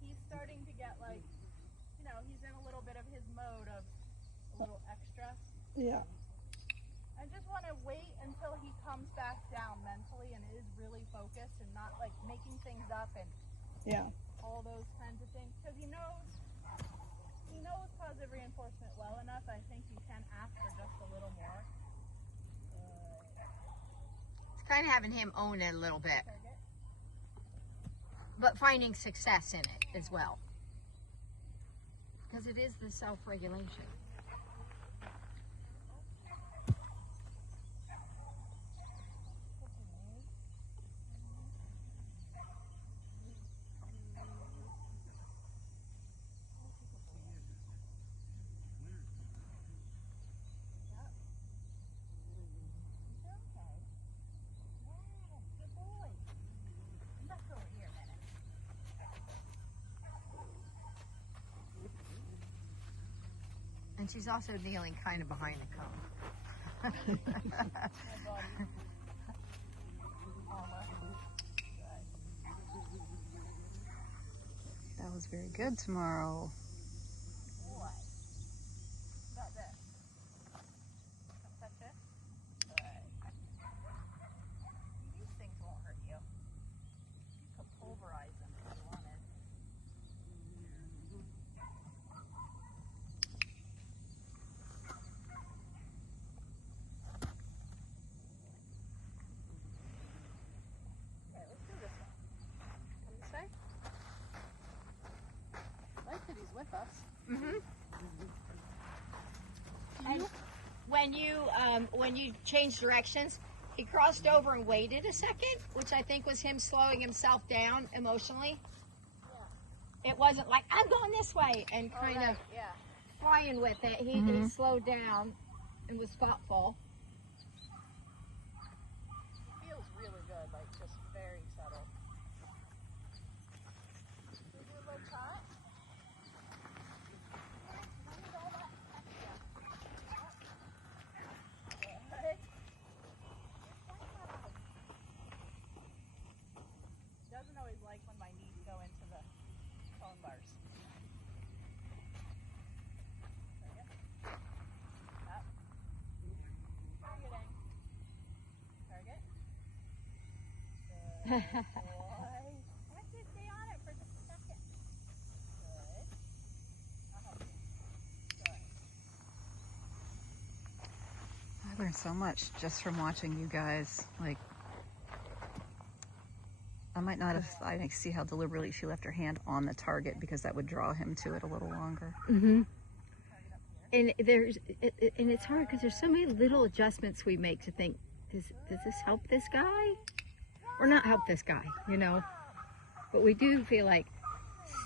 he's starting to get like, you know, he's in a little bit of his mode of a little extra. Yeah. I just want to wait until he comes back down mentally and is really focused and not like making things up and Yeah. all those kinds of things, because he knows positive reinforcement well enough. I think you can ask for just a little more. It's kind of having him own it a little bit, Target. but finding success in it as well. Because it is the self-regulation. And she's also kneeling kind of behind the cone. That was very good tomorrow. Boy. About this. Don't touch it. Good. These things won't hurt you. You could pulverize them if you wanted. Okay, let's do this one. Come this way. I like that he's with us. Mm-hmm. And when you change directions, he crossed over and waited a second, which I think was him slowing himself down emotionally. Yeah. It wasn't like, I'm going this way, and kind of Yeah. flying with it. He slowed down and was thoughtful. It feels really good, like just very subtle. Should we do a little trot? Doesn't always like when my knees go into the cone bars. Target. Up. Targeting. Target. Good boy. Watch it, stay on it for just a second. Good. I'll help you. Good. I learned so much just from watching you guys. Like, I might not have, I can see how deliberately she left her hand on the target because that would draw him to it a little longer. Mm-hmm. And and it's hard because there's so many little adjustments we make to think, does this help this guy? Or not help this guy, you know? But we do feel like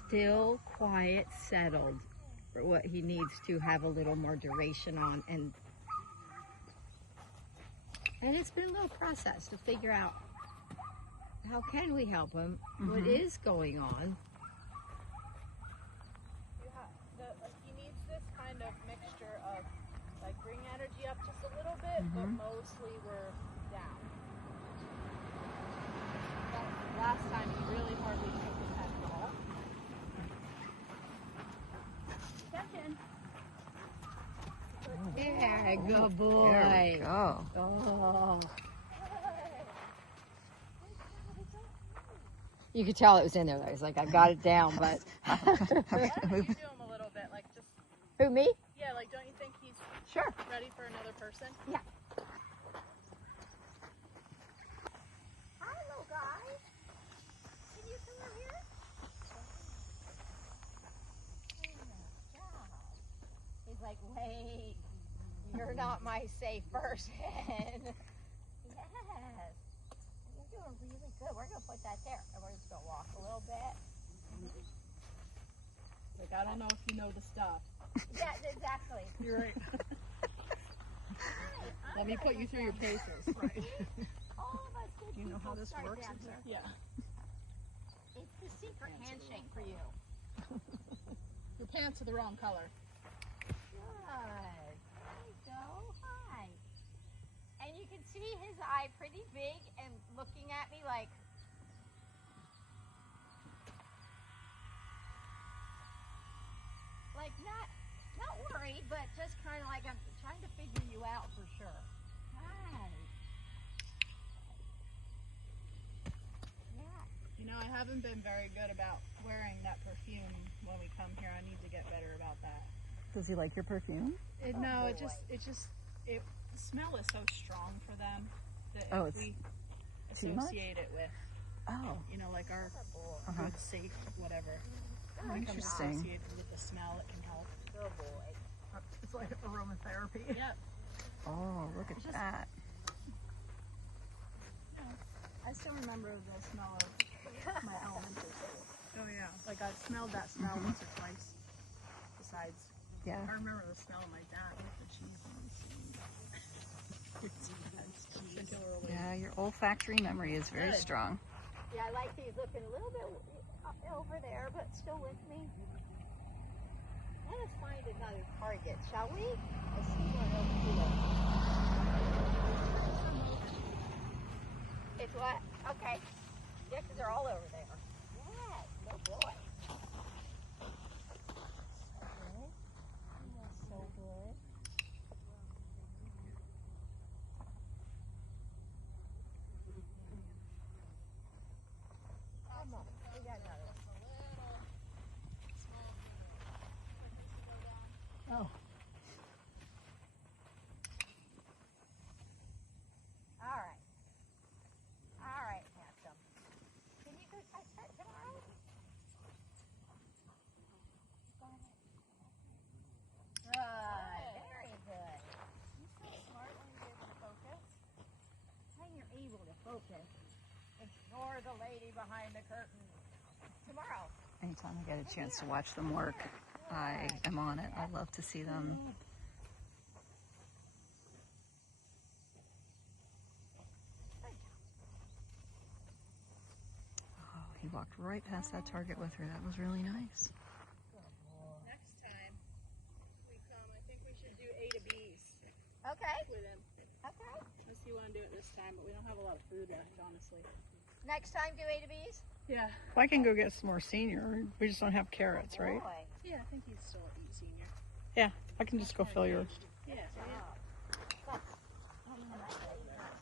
still, quiet, settled for what he needs to have a little more duration on. And it's been a little process to figure out how can we help him? What is going on? He needs this kind of mixture of like bring energy up just a little bit, but mostly we're down. Last time he really hardly took his head at all. Attention. Yeah, good boy. There we go. Oh. You could tell it was in there though. He's like, I got it down, but. Why don't you do him a little bit, like just, Who, me? yeah, like don't you think he's Sure. ready for another person? Yeah. Hi, little guy. Can you come over here? He's like, wait, you're not my safe person. Yes. You're doing really good. We're going to put that there. And we're just going to walk a little bit. Like, I don't know if you know the stuff. Yeah, exactly. You're right. Let me put you through your paces. Right. All of us good You know how people this start works down exactly. here. Yeah. It's the secret handshake for you. Your pants are the wrong color. Good. There you go. Hi. And you can see his eye pretty big and looking at me like, not worried, but just kind of like I'm trying to figure you out for sure. Hi. Yeah. You know, I haven't been very good about wearing that perfume when we come here. I need to get better about that. Does he like your perfume? No, boy. the smell is so strong for them that Oh, if it's we too much? associate it with, Oh, you know, like our Uh-huh. good, safe, whatever. Oh, It becomes interesting. associated with the smell, it can help. Good boy. It's like aromatherapy. Yep. Oh, look at Just- that. I still remember the smell of my elementary school. Oh yeah. Like I've smelled that smell once or twice. Besides, Yeah. I remember the smell of my dad with the cheese on the particularly. Yeah, your olfactory memory is very Good. strong. Yeah, I like he's looking a little bit over there, but still with me. Let us find another target, shall we? I see one over here. It's what? Okay. Yeah, because they're all over there. Yes, good boy. Good. That's so good. Come on, we got another one. Oh. All right. All right, handsome. Can you go touch that tomorrow? Good. Very good. You're so smart when you're able to focus. When you're able to focus, ignore the lady behind the curtain. Tomorrow. Anytime I get a chance to watch them work, I am on it. I love to see them. Oh, he walked right past that target with her. That was really nice. Next time we come, I think we should do A to B's Okay. with him. Okay. Unless you want to do it this time, but we don't have a lot of food left, honestly. Next time, do A to B's. Yeah. If I can go get some more senior, we just don't have carrots, right? Boy. Yeah, I think he's still a senior. Yeah, I can just go fill yours. Yeah.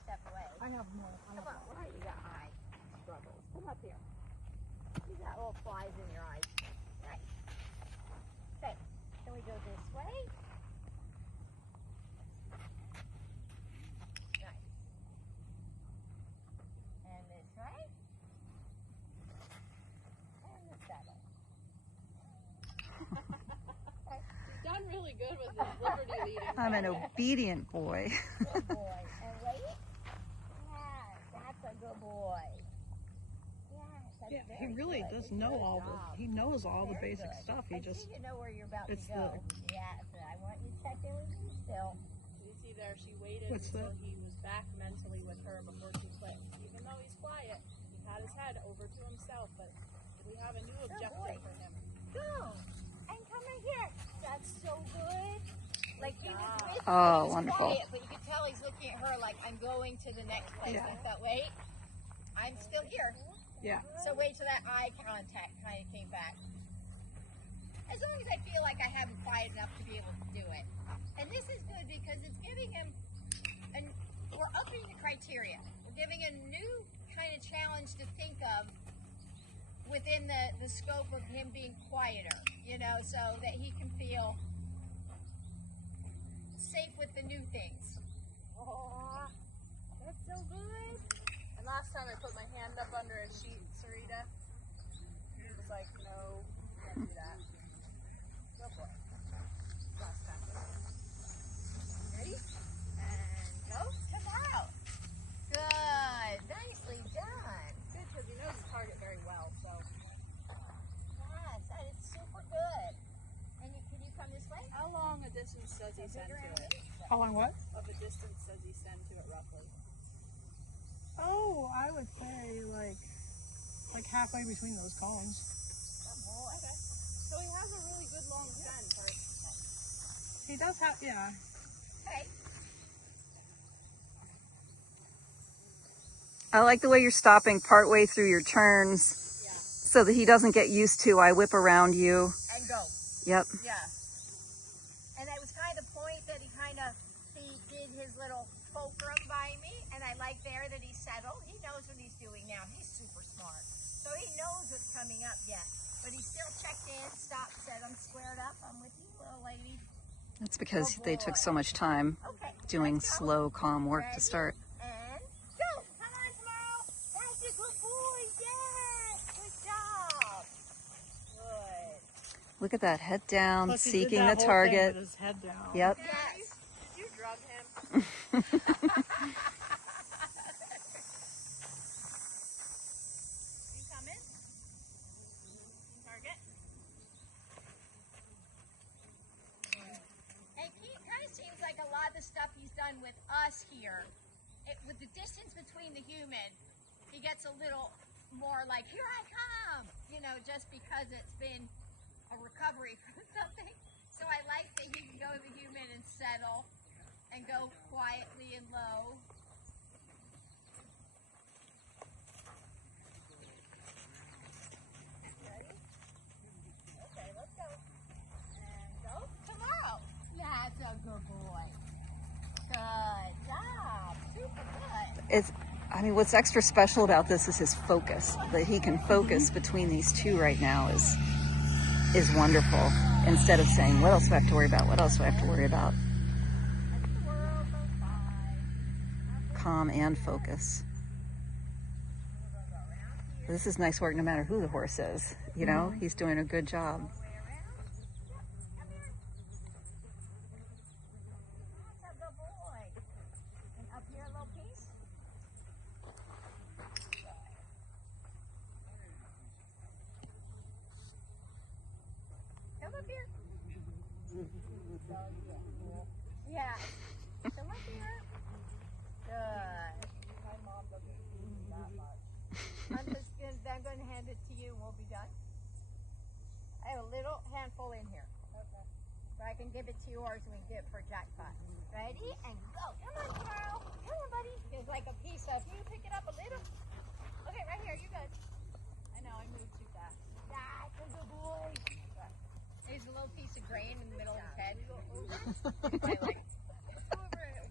Step away. I have more. Come on, why you got eye struggles? Come up here. You got little flies in your eyes. Right. Okay, can we go this way? Nice. And this way. And the saddle. He's done really good with his liberty leading. I'm an obedient boy. Good boy. And wait. Yes, that's a good boy. Yes, that's Yeah, he very really good. does know Good all job. the. He knows all the Very basic good. stuff. He I just. see you know where you're about it's to go. Yes, and I want you to check in with me still. You see there, she waited What's until that? he was back mentally with her before she quit. Even though he's quiet, he had his head over to himself, but we have a new objective boy. for him. Go and come in here. That's so good. Like he was with Oh, he was wonderful. quiet, but you could tell he's looking at her like I'm going to the next place. Yeah. I thought, wait, I'm still here. Yeah. So wait till that eye contact kind of came back. As long as I feel like I have him quiet enough to be able to do it. And this is good because it's giving him, and we're upping the criteria. We're giving a new kind of challenge to think of within the scope of him being quieter, you know, so that he can feel safe with the new things. Oh, that's so good. And last time I put my hand up under a sheet, Sarita, he was like, no, can't do that. Go for it. Last time. Ready? And go. Tomorrow. Good. Nicely done. Good, because he knows his target very well, so. Yes, that is super good. And can you come this way? How long a distance does he send to it? How long what? Of a distance does he send to it roughly? Oh, I would say like halfway between those cones. Okay. So he has a really good long send for He does have, yeah. Okay. I like the way you're stopping partway through your turns so that he doesn't get used to I whip around you. And go. Yep. Yeah. And that was kind of the point that he did his little fulcrum by me, and I like there that he settled. He knows what he's doing now. He's super smart. So he knows what's coming up yet. But he's still checked in, stopped, said, I'm squared up. I'm with you, little lady. That's because Oh, they took boy. so much time Okay. doing let's go. slow, calm work to Ready? start. And go. Come on, tomorrow. That's a good boy. Yes. Good job. Good. Look at that, head down, Plus he did seeking that the whole thing target. with his head down. Yep. Yes. Did you drug him? You coming? Target? And he kind of seems like a lot of the stuff he's done with us here, with the distance between the human, he gets a little more like, here I come, you know, just because it's been a recovery from something. So I like that he can go to the human and settle and go quietly and low. Ready? Okay, let's go. And go tomorrow. That's a good boy. Good job. Super good. I mean, what's extra special about this is his focus. That he can focus between these two right now is wonderful. Instead of saying, what else do I have to worry about? What else do I have to worry about? The world goes by. Calm and focus. We'll go around here. This is nice work no matter who the horse is. You know, he's doing a good job. All the way around. Yep, come here. That's a good boy. And up here a little piece. Come up here. Yeah. Come up here. Good. My mom doesn't eat that much. I'm going to hand it to you and we'll be done. I have a little handful in here. Okay. So I can give it to yours and we can get it for jackpot. Ready? And go. Come on, Carl. Come on, buddy. There's like a piece of you. Pick it up a little. Okay, right here. You good. I know, I moved too fast. That's a good boy. There's a little piece of grain in the middle of his head. I like it. Go over here.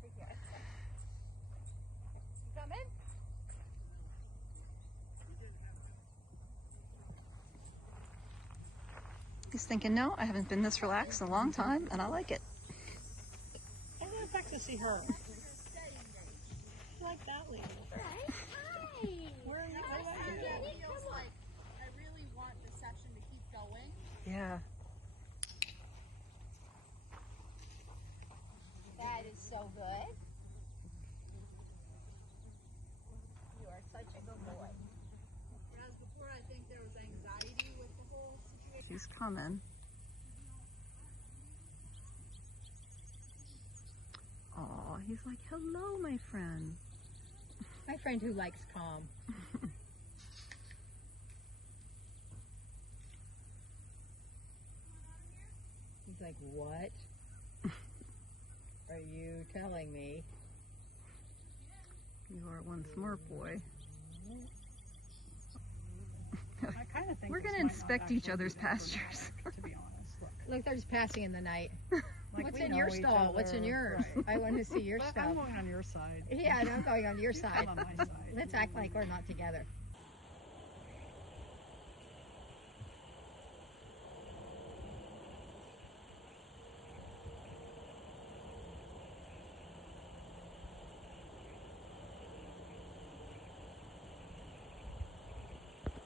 You coming? He's thinking, no, I haven't been this relaxed in a long time, and I like it. I went back to see her. Like that lady. Hi. Where are you? What about you? It feels like I really want the session to keep going. Yeah. That is so good. You are such a good boy. Whereas before I think there was anxiety with the whole situation. He's coming. Oh, he's like, hello, my friend. My friend who likes calm. He's like, what are you telling me? You are one smart boy. I kind of think We're this gonna might not inspect each actually other's be that pastures. dramatic, to be honest. Look. Look, they're just passing in the night. Like, What's we in know your each stall? What's in other. yours? Right. I want to see your But stuff. I'm going on your side. Yeah, and I'm going on your side. I'm on my side. Let's act like we're not together.